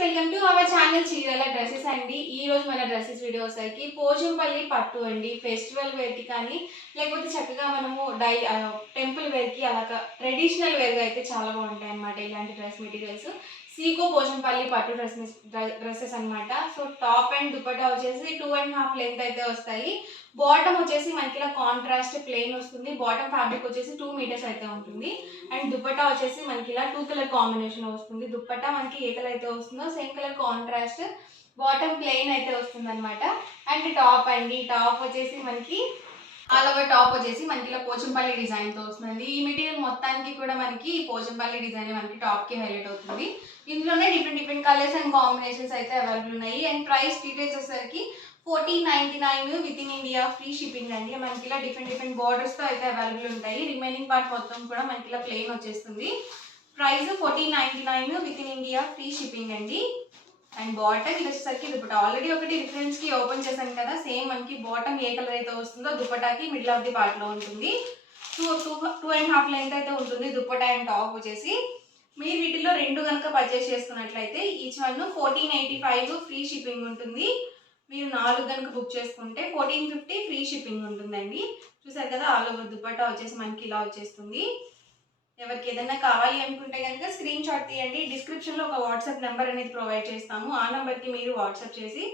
Welcome to our channel చీరల dresses అండి. ఈ రోజు మన డ్రెస్సెస్ వీడియో వచ్చేసరికి పోచంపల్లి పట్టు అండి. ఫెస్టివల్ వేర్కి కానీ లేకపోతే చక్కగా మనము టెంపుల్ వేర్కి అలాగా ట్రెడిషనల్ వేర్గా అయితే చాలా బాగుంటాయి అన్నమాట ఇలాంటి డ్రెస్ మెటీరియల్స్. సీకో పోచంపల్లి పట్టు డ్రెస్సెస్ అనమాట. సో టాప్ అండ్ దుపట్టా వచ్చేసి 2.5 లెంత్ అయితే వస్తాయి. బాటమ్ వచ్చేసి మనకి ఇలా కాంట్రాస్ట్ ప్లెయిన్ వస్తుంది. బాటమ్ ఫ్యాబ్రిక్ వచ్చేసి 2 మీటర్స్ అయితే ఉంటుంది. అండ్ దుపట్టా వచ్చేసి మనకి ఇలా 2 కలర్ కాంబినేషన్ వస్తుంది. దుపట్టా మనకి ఏ కలర్ అయితే వస్తుందో same colour contrast, bottom plain అయితే వస్తుంది అనమాట. అండ్ టాప్ అండి, టాప్ వచ్చేసి మనకి ఆల్ ఓవర్ టాప్ వచ్చేసి మనకి ఇలా పోచంపల్లి డిజైన్ తో వస్తుంది. ఈ మెటీరియల్ మొత్తానికి కూడా మనకి పోచంపల్లి డిజైన్ మనకి టాప్ కి హైలైట్ అవుతుంది. ఇందులోనే డిఫరెంట్ కలర్స్ అండ్ కాంబినేషన్స్ అయితే అవైలబుల్ ఉన్నాయి. అండ్ ప్రైస్ డీటెయిల్స్ వచ్చేసరికి 1499 with in India free shipping అండి. మనకి ఇలా డిఫరెంట్ బార్డర్స్ తో అయితే అవైలబుల్ ఉంటాయి. రిమైనింగ్ పార్ట్ మొత్తం కూడా మనకి ఇలా ప్లెయిన్ వచ్చేస్తుంది. Price 1499 with in India free shipping అండి. అండ్ బాటమ్ ఇది వచ్చేసరికి దుపట్టా ఆల్రెడీ ఒకటి రిఫరెన్స్ కి ఓపెన్ చేశాను కదా, సేమ్ మనకి బాటమ్ ఏ కలర్ అయితే వస్తుందో దుపట్టాకి మిడిల్ ఆఫ్ ది పార్ట్ లో ఉంటుంది. 2.5 లెంత్ అయితే ఉంటుంది దుపట్టా అండ్ టాప్ వచ్చేసి. మీరు వీటిలో రెండు కనుక పర్చేస్ చేసుకున్నట్లయితే ఈచ్ వన్ 1485 ఫ్రీ షిప్పింగ్ ఉంటుంది. మీరు 4 కనుక బుక్ చేసుకుంటే 1450 ఫ్రీ షిప్పింగ్ ఉంటుందండి. చూసారు కదా, ఆల్ ఓవర్ దుపట్టా వచ్చేసి మనకి ఇలా వచ్చేస్తుంది. ఎవరికి ఏదైనా కావాలి అనుకుంటే కనుక స్క్రీన్ షాట్ తీయండి. డిస్క్రిప్షన్లో ఒక వాట్సాప్ నెంబర్ అనేది ప్రొవైడ్ చేస్తాము. ఆ నెంబర్కి మీరు వాట్సాప్ చేసి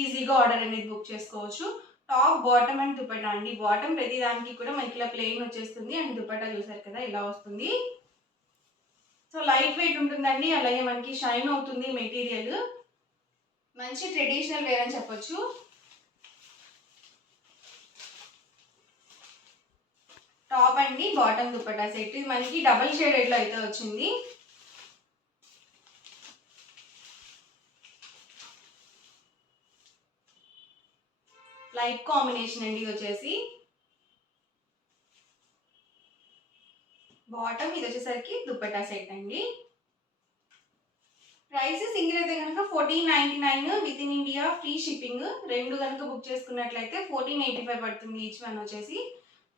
ఈజీగా ఆర్డర్ అనేది బుక్ చేసుకోవచ్చు. టాప్, బాటమ్ అండ్ దుపట్టా అండి. బాటమ్ ప్రతి దానికి కూడా మనకి ఇలా ప్లెయిన్ వచ్చేస్తుంది. అండ్ దుపట్టా చూసారు కదా ఇలా వస్తుంది. సో లైట్ వెయిట్ ఉంటుందండి, అలాగే మనకి షైన్ అవుతుంది మెటీరియల్. మంచి ట్రెడిషనల్ వేర్ అని చెప్పొచ్చు. టాప్ అండి, బాటమ్ దుపట్టా సెట్ మనకి డబుల్ షేడెడ్ లో అయితే వచ్చింది. లైట్ కాంబినేషన్ అండి వచ్చేసి. బాటమ్ ఇది వచ్చేసరికి దుపట్టా సెట్ అండి. ప్రైస్ సింగిల్ అయితే కనుక 1499 with in India free shipping. రెండు కనుక బుక్ చేసుకున్నట్లయితే 1485 పడుతుంది. ఈచ్ వన్ వచ్చేసి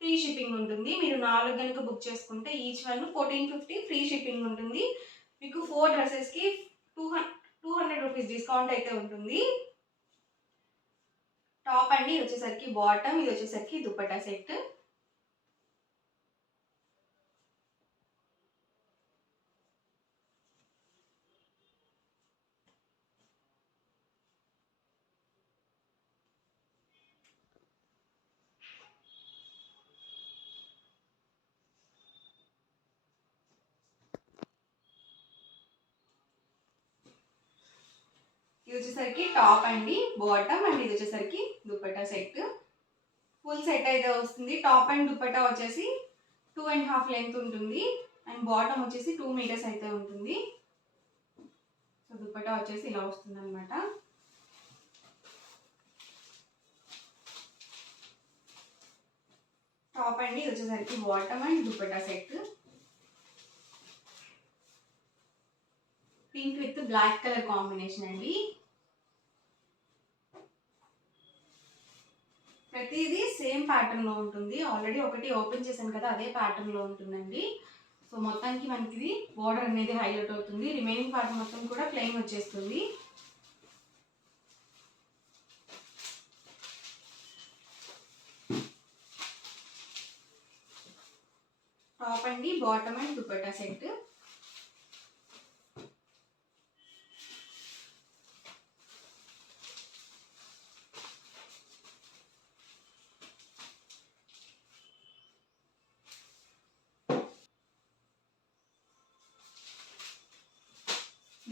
ఫ్రీ షిప్పింగ్ ఉంటుంది. మీరు 4 కనుక బుక్ చేసుకుంటే ఈచ్ వన్ 1450 ఫ్రీ షిప్పింగ్ ఉంటుంది. మీకు 4 డ్రెస్సెస్కి 200 రూపీస్ డిస్కౌంట్ అయితే ఉంటుంది. టాప్ అండి ఇది వచ్చేసరికి బాటమ్, ఇది వచ్చేసరికి దుపట్టా సెట్. ఇది వచ్చేసరికి టాప్ అండి, బాటమ్ అండ్ ఇది వచ్చేసరికి దుపట్టా సెట్. ఫుల్ సెట్ అయితే వస్తుంది. టాప్ అండ్ దుపట్టా వచ్చేసి 2.5 లెంత్ ఉంటుంది. అండ్ బాటమ్ వచ్చేసి 2 మీటర్స్ అయితే ఉంటుంది. సో దుపట్టా వచ్చేసి ఇలా వస్తుంది అనమాట. టాప్ అండి ఇది వచ్చేసరికి bottom and dupatta set. Pink with black colour combination అండి. ప్రతిదీ సేమ్ ప్యాటర్న్ లో ఉంటుంది. ఆల్రెడీ ఒకటి ఓపెన్ చేశాను కదా, అదే ప్యాటర్న్ లో ఉంటుందండి. సో మొత్తానికి మనకి ఇది బోర్డర్ అనేది హైలైట్ అవుతుంది. రిమైనింగ్ పార్ట్ మొత్తం కూడా ప్లెయిన్ వచ్చేస్తుంది. టాప్ అండి, బాటమ్ అండ్ దుపట్టా సెట్.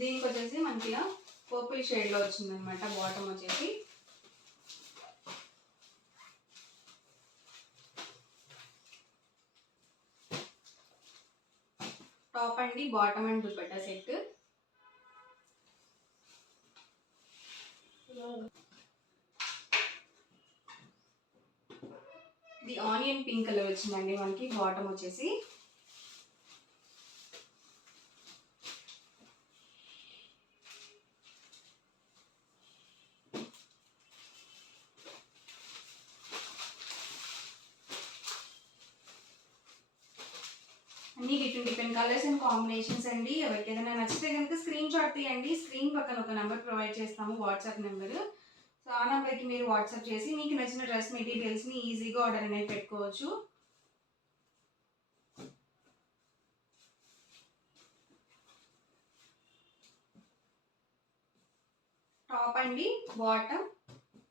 దీనికి వచ్చేసి మనకి పర్పుల్ షేడ్ లో వచ్చింది అనమాట. బాటమ్ వచ్చేసి టాప్ అండి, బాటమ్ అండ్ దుపట్టా సెట్. ఇది ఆనియన్ పింక్ కలర్ వచ్చిందండి మనకి. బాటమ్ వచ్చేసి అన్ని డిఫరెంట్ కలర్స్ అండ్ కాంబినేషన్స్ అండి. ఎవరికి ఏదైనా నచ్చితే కనుక స్క్రీన్ షాట్ తీయండి. స్క్రీన్ పక్కన ఒక నెంబర్ ప్రొవైడ్ చేస్తాము, వాట్సాప్ నెంబర్. సో ఆ నెంబర్కి మీరు వాట్సాప్ చేసి మీకు నచ్చిన డ్రెస్ మెటీరియల్స్ని ఈజీగా ఆర్డర్ అనేది పెట్టుకోవచ్చు. టాప్ అండి, బాటమ్,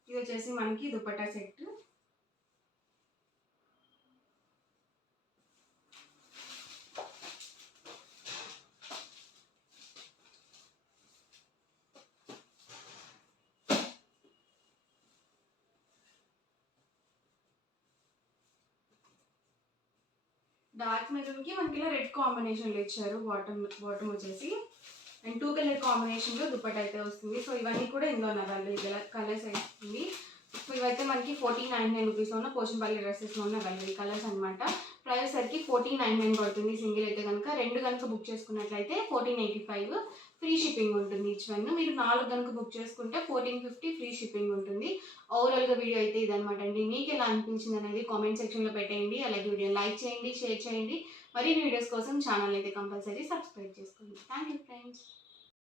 ఇది వచ్చేసి మనకి దుపట్టా సెట్. డార్క్ మెరూన్కి మనకి ఇలా రెడ్ కాంబినేషన్లో ఇచ్చారు. బాటమ్ వచ్చేసి అండ్ 2 కలర్ కాంబినేషన్లో దుపట్టా అయితే వస్తుంది. సో ఇవన్నీ కూడా ఇందులో అవైలబుల్ కలర్స్ అవుతుంది. సో ఇవైతే మనకి 1499 రూపీస్లో ఉన్న పోచంపల్లి డ్రెస్సెస్లో ఉన్న అవైలబుల్ కలర్స్ అనమాట. ప్రైస్ సరికి 1499 పడుతుంది సింగిల్ అయితే కనుక. 2 కనుక బుక్ చేసుకున్నట్లయితే 1485 ఫ్రీ షిప్పింగ్ ఉంటుంది ఈచ్ వన్. మీరు 4 కనుక బుక్ చేసుకుంటే 1450 ఫ్రీ షిప్పింగ్ ఉంటుంది. ఓవరాల్గా వీడియో అయితే ఇదనమాట అండి. మీకు ఎలా అనిపించింది అనేది కామెంట్ సెక్షన్లో పెట్టేయండి. అలాగే వీడియో లైక్ చేయండి, షేర్ చేయండి. మరిన్ని వీడియోస్ కోసం ఛానల్ అయితే కంపల్సరీ సబ్స్క్రైబ్ చేసుకోండి. Thank you friends.